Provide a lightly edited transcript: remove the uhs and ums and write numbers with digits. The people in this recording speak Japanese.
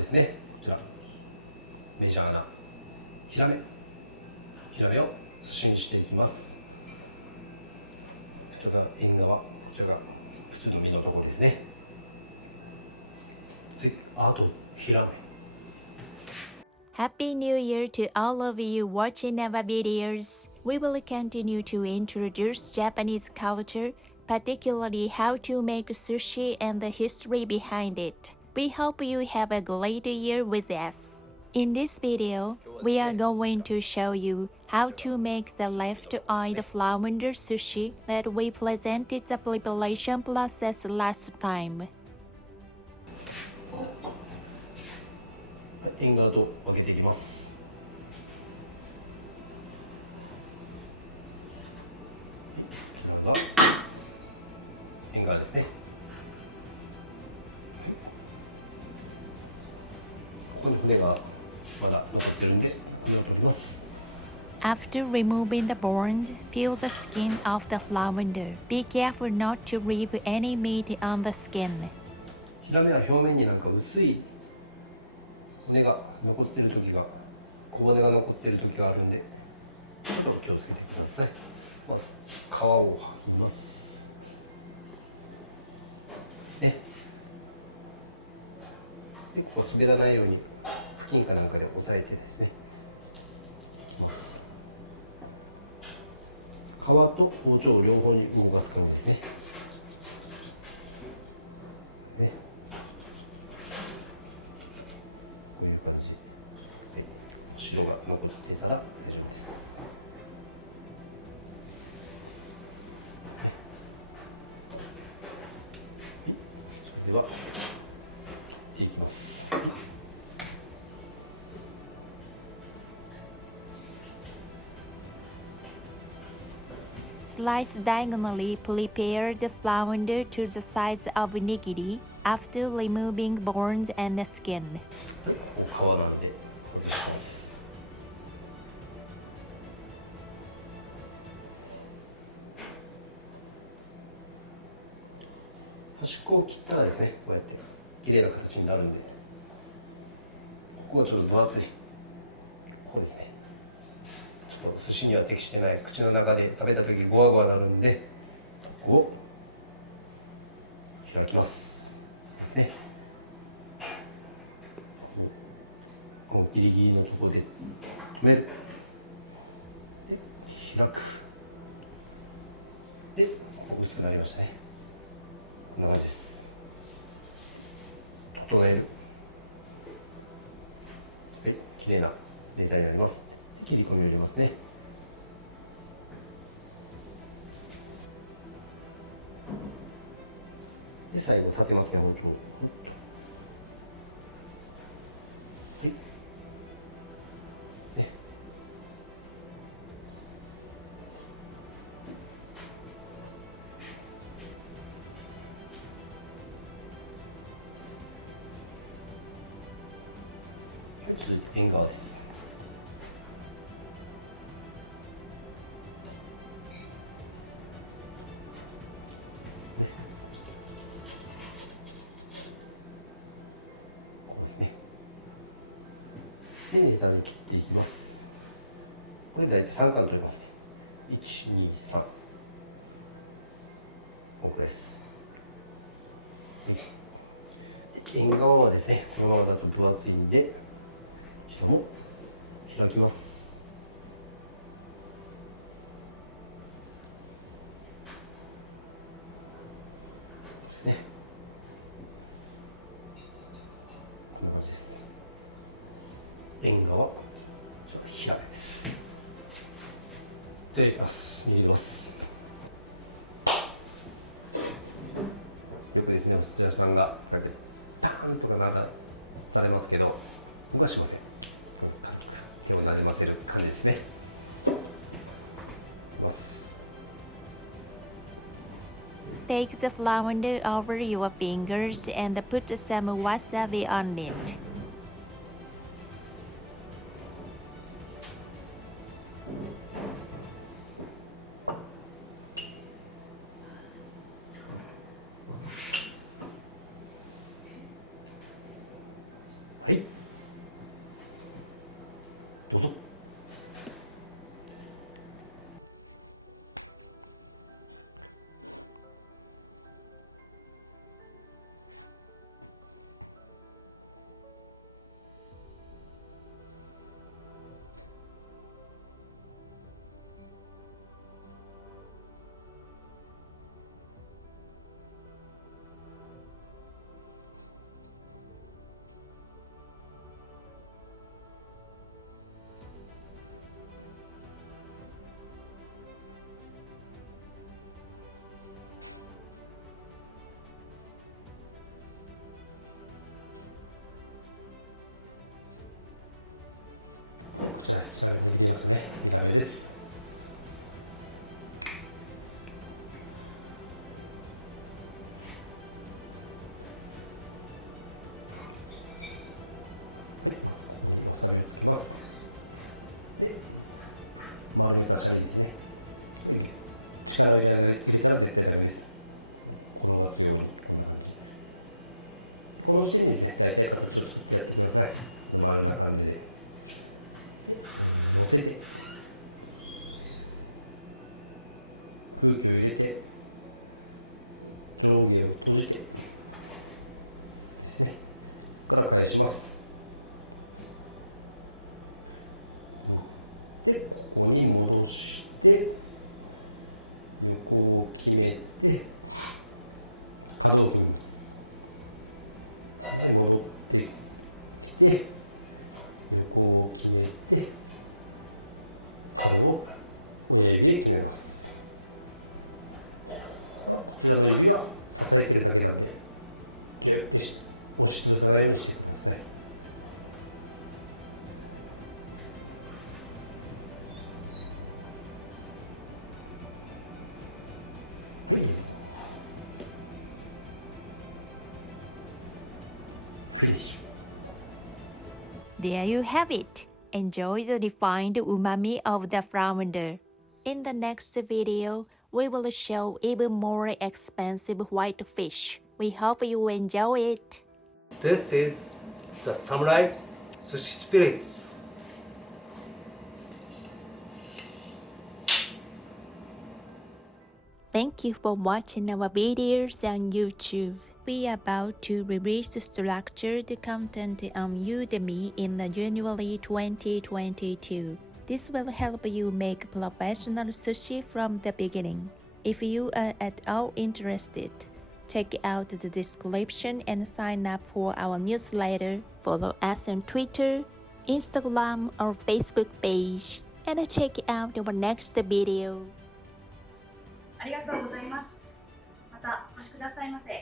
ですね、こちらメジャーなヒラメを寿司にしていきます。こちらが縁側、こちらが普通の身のところですね。次、あとヒラメ。 Happy New Year to all of you watching our videos. We will continue to introduce Japanese culture, particularly how to make sushi and the history behind it. We hope you have a great year with us. In this video, we are going to show you how to make the left-eyed flounder sushi that we presented the preparation process last time. 縁側と分けていきます。こちらが縁側ですね。ここに骨がまだ残ってるんで骨を取ります。 After removing the bones, peel the skin off the flounder. Be careful not to leave any meat on the skin. ヒラメは表面になんか薄い骨が残ってる時が、小骨が残ってる時があるんで、ちょっと気をつけてください。まず皮を剥きますですね。で、こう滑らないように布巾かなんかで押さえてですね、いきます。皮と包丁を両方に動かす感じですね。こういう感じで白が残っていたら大丈夫です。では切っていきます。Slice diagonally. Prepare the flounder to the size of nigiri after removing bones and the skin. 皮なんで外します。端っこを切ったらですね、こうやって綺麗な形になるんで、ここはちょっと分厚い、ここですね。ちょっと寿司には適してない、口の中で食べた時ゴワゴワなるんで、ここを開きますですね。このギリギリのところで止める、で開く、でここ薄くなりましたね。こんな感じです。整える。はい、綺麗なデザインになります。切り込みを入れますね。で最後立てますね、包丁。はい。続いて縁側です。こうですね。で、ネタに切っていきます。これ大体3貫取れますね。1、2、3。これです。で、縁側はですね、このままだと分厚いんで、こちらも開きます。ですね。こんな感じです。縁側、こちらヒラメです。いただきます。握ります。よくですね、お寿司屋さんがこうやってパーンとかなんかされますけど、僕はしません。手をなじませる感じですね。Take the flounder over your fingers and put some wasabi on it. はい、どうぞ。こちら調べてみてみますね。Hirameです。はい、まずここにわさびをつけます。で、丸めたシャリですね。で、力を入れたら絶対ダメです。転がすように、こんな感じ。この時点でですね、大体形を作ってやってください。丸な感じで。乗せて空気を入れて上下を閉じてですねから返します。でここに戻して横を決めて角を切ります。で戻ってきて横を決めて角を親指で決めます。こちらの指は支えてるだけなんでギュッて押しつぶさないようにしてください。はい、フィニッシュ。 There you have it. Enjoy the refined umami of the flounder. In the next video, we will show even more expensive white fish. We hope you enjoy it. This is the samurai sushi spirits. Thank you for watching our videos on YouTube. We are about to release structured content on Udemy in January 2022. This will help you make professional sushi from the beginning. If you are at all interested, check out the description and sign up for our newsletter. Follow us on Twitter, Instagram, or Facebook page, and check out our next video. ありがとうございます。またお越しくださいませ。